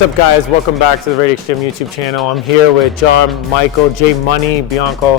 What's up, guys? Welcome back to the Radix Gym YouTube channel. I'm here with John, Michael, J Money, Bianco.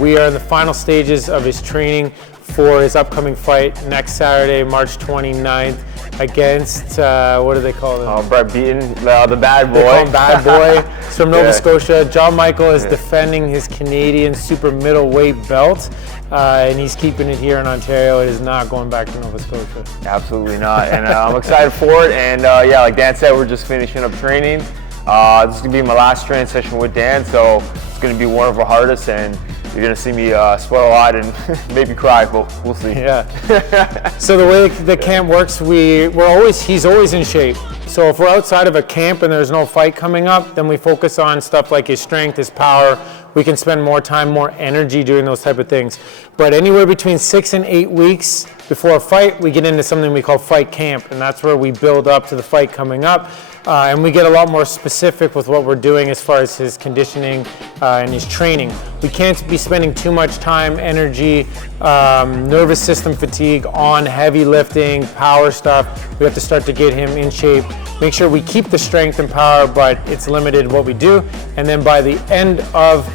We are in the final stages of his training for his upcoming fight next Saturday, March 29th, against, what do they call him? Brett Beaton, the bad boy. They call him Bad Boy. He's from Nova Scotia. John Michael is defending his Canadian super middleweight belt, and he's keeping it here in Ontario. It is not going back to Nova Scotia. Absolutely not, and I'm excited for it. And yeah, like Dan said, we're just finishing up training. This is gonna be my last training session with Dan, so it's gonna be one of our hardest, and you're gonna see me sweat a lot and maybe cry, but we'll see. Yeah. So the way the camp works, he's always in shape. So if we're outside of a camp and there's no fight coming up, then we focus on stuff like his strength, his power. We can spend more time, more energy doing those type of things. But anywhere between 6 and 8 weeks before a fight, we get into something we call fight camp, and that's where we build up to the fight coming up. And we get a lot more specific with what we're doing as far as his conditioning and his training. We can't be spending too much time, energy, nervous system fatigue on heavy lifting, power stuff. We have to start to get him in shape, make sure we keep the strength and power, but it's limited what we do. And then by the end of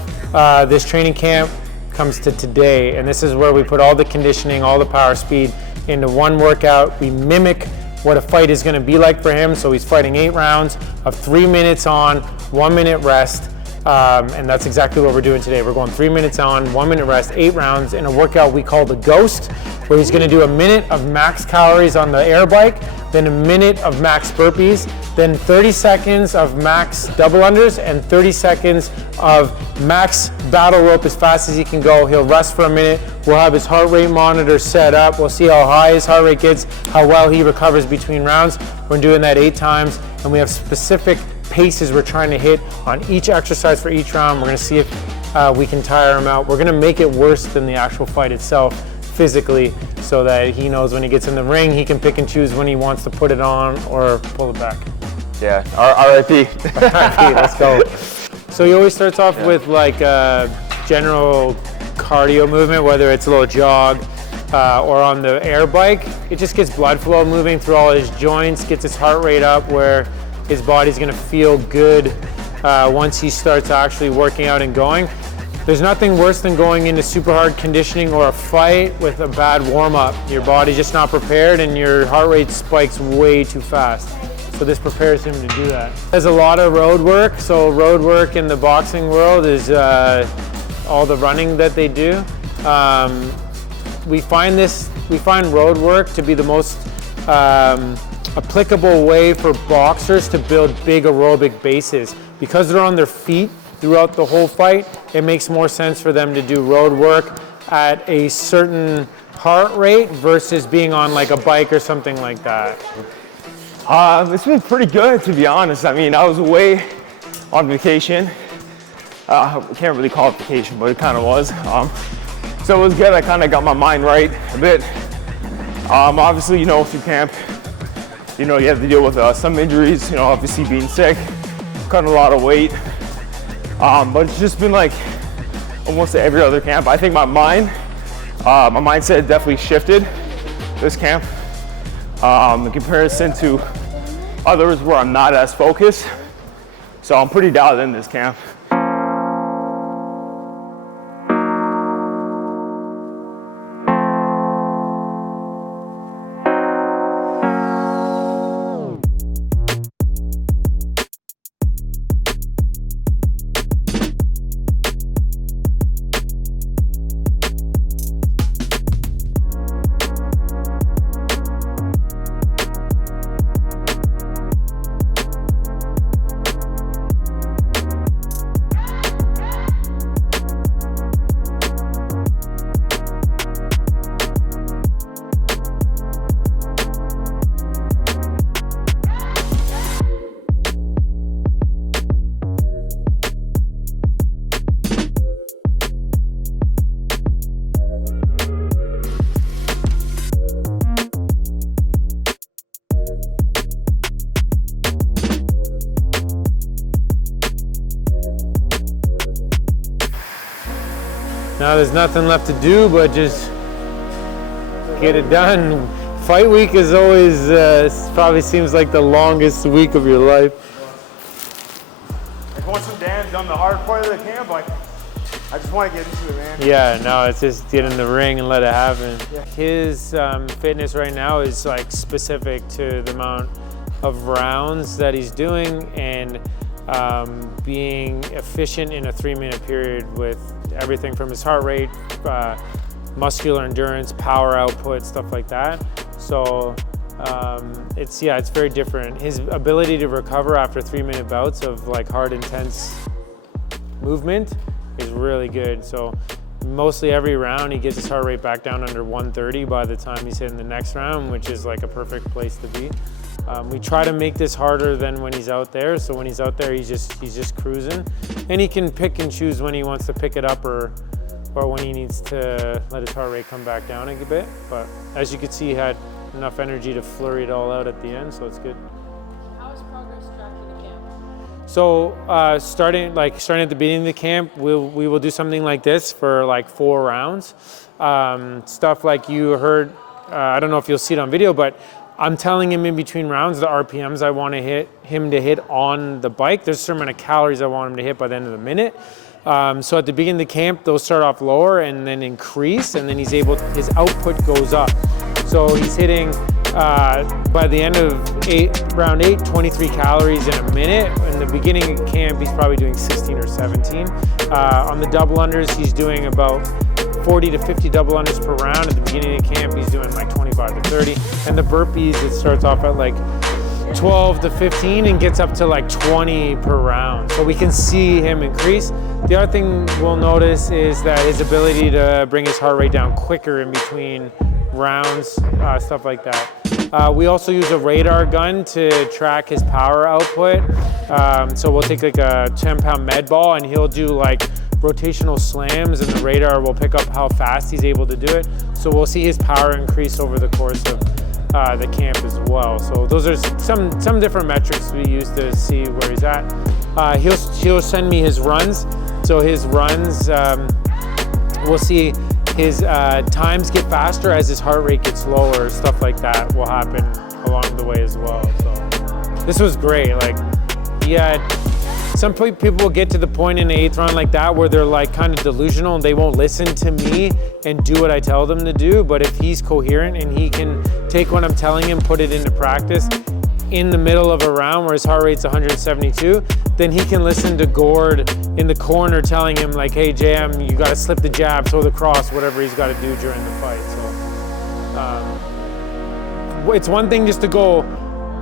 this training camp comes to today, and this is where we put all the conditioning, all the power, speed into one workout. We mimic what a fight is going to be like for him. So he's fighting 8 rounds of 3 minutes on, 1 minute rest. And that's exactly what we're doing today. We're going 3 minutes on, 1 minute rest, 8 rounds in a workout we call the Ghost, where he's going to do a minute of max calories on the air bike, then a minute of max burpees, then 30 seconds of max double unders, and 30 seconds of max battle rope as fast as he can go. He'll rest for a minute. We'll have his heart rate monitor set up. We'll see how high his heart rate gets, how well he recovers between rounds. We're doing that 8 times, and we have specific paces we're trying to hit on each exercise for each round. We're gonna see if we can tire him out. We're gonna make it worse than the actual fight itself physically, so that he knows when he gets in the ring, he can pick and choose when he wants to put it on or pull it back. Yeah, R.I.P. R.I.P., let's go. So he always starts off with like a general cardio movement, whether it's a little jog or on the air bike. It just gets blood flow moving through all his joints, gets his heart rate up where his body's gonna feel good once he starts actually working out and going. There's nothing worse than going into super hard conditioning or a fight with a bad warm-up. Your body's just not prepared and your heart rate spikes way too fast. So this prepares him to do that. There's a lot of road work. So road work in the boxing world is all the running that they do. We find road work to be the most applicable way for boxers to build big aerobic bases. Because they're on their feet throughout the whole fight, it makes more sense for them to do road work at a certain heart rate versus being on like a bike or something like that. It's been pretty good, to be honest. I mean, I was away on vacation. I can't really call it vacation, but it kind of was. So it was good. I kind of got my mind right a bit. Obviously, you know, through camp, you know, you have to deal with some injuries, you know, obviously being sick, cutting a lot of weight. But it's just been like almost every other camp. I think my mindset definitely shifted this camp in comparison to others where I'm not as focused. So I'm pretty dialed in this camp. Now there's nothing left to do but just get it done. Fight week is always, probably seems like the longest week of your life. once I'm done the hard part of the camp, like, I just want to get into it, man. Yeah, no, it's just get in the ring and let it happen. Yeah. His fitness right now is like specific to the amount of rounds that he's doing and being efficient in a 3-minute period with everything from his heart rate, muscular endurance, power output, stuff like that. So it's very different. His ability to recover after 3-minute bouts of like hard, intense movement is really good. So mostly every round he gets his heart rate back down under 130 by the time he's hitting the next round, which is like a perfect place to be. We try to make this harder than when he's out there. So when he's out there, he's just cruising, and he can pick and choose when he wants to pick it up or when he needs to let his heart rate come back down a bit. But as you can see, he had enough energy to flurry it all out at the end, so it's good. How is progress tracking the camp? So starting at the beginning of the camp, we will do something like this for like 4 rounds. Stuff like you heard, I don't know if you'll see it on video, but I'm telling him in between rounds the RPMs I want him to hit on the bike. There's a certain amount of calories I want him to hit by the end of the minute. So at the beginning of the camp, those start off lower and then increase, and then his output goes up. So he's hitting, by the end of round 8, 23 calories in a minute. In the beginning of camp, he's probably doing 16 or 17. On the double unders, he's doing about 40 to 50 double unders per round. At the beginning of camp, he's doing like 25 to 30. And the burpees, it starts off at like 12 to 15 and gets up to like 20 per round. So we can see him increase. The other thing we'll notice is that his ability to bring his heart rate down quicker in between rounds, stuff like that. We also use a radar gun to track his power output. So we'll take like a 10-pound med ball and he'll do like rotational slams, and the radar will pick up how fast he's able to do it. So we'll see his power increase over the course of the camp as well. So those are some different metrics we use to see where he's at. He'll send me his runs. So his runs, we'll see his times get faster as his heart rate gets lower. Stuff like that will happen along the way as well. So this was great. Like, yeah, some people will get to the point in the 8th round like that where they're like kind of delusional and they won't listen to me and do what I tell them to do. But if he's coherent and he can take what I'm telling him, put it into practice in the middle of a round where his heart rate's 172, then he can listen to Gord in the corner telling him like, hey, JM, you got to slip the jab, throw the cross, whatever he's got to do during the fight. So it's one thing just to go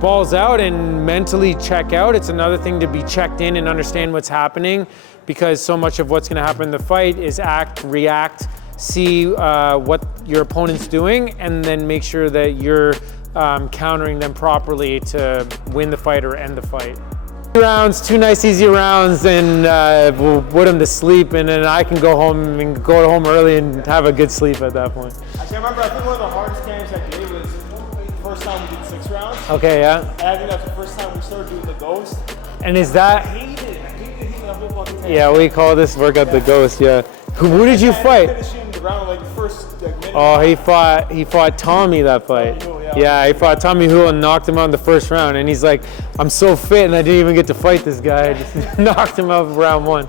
balls out and mentally check out. It's another thing to be checked in and understand what's happening, because so much of what's going to happen in the fight is act, react, see what your opponent's doing, and then make sure that you're countering them properly to win the fight or end the fight. 2 rounds, 2 nice easy rounds, and we'll put him to sleep, and then I can go home early and have a good sleep at that point. Actually, I remember, I think one of the hardest games I did was the first time we did 6 rounds. Okay, yeah. And I think that's the first time we started doing the ghost. And is that? I hated it the whole fucking time. Yeah, we call this workout the ghost, yeah. Who did you fight? Finishing the round like the first minute. Oh, he fought Tommy that fight. Yeah, he fought Tommy Hula and knocked him out in the first round. And he's like, I'm so fit and I didn't even get to fight this guy. I just knocked him out in round 1.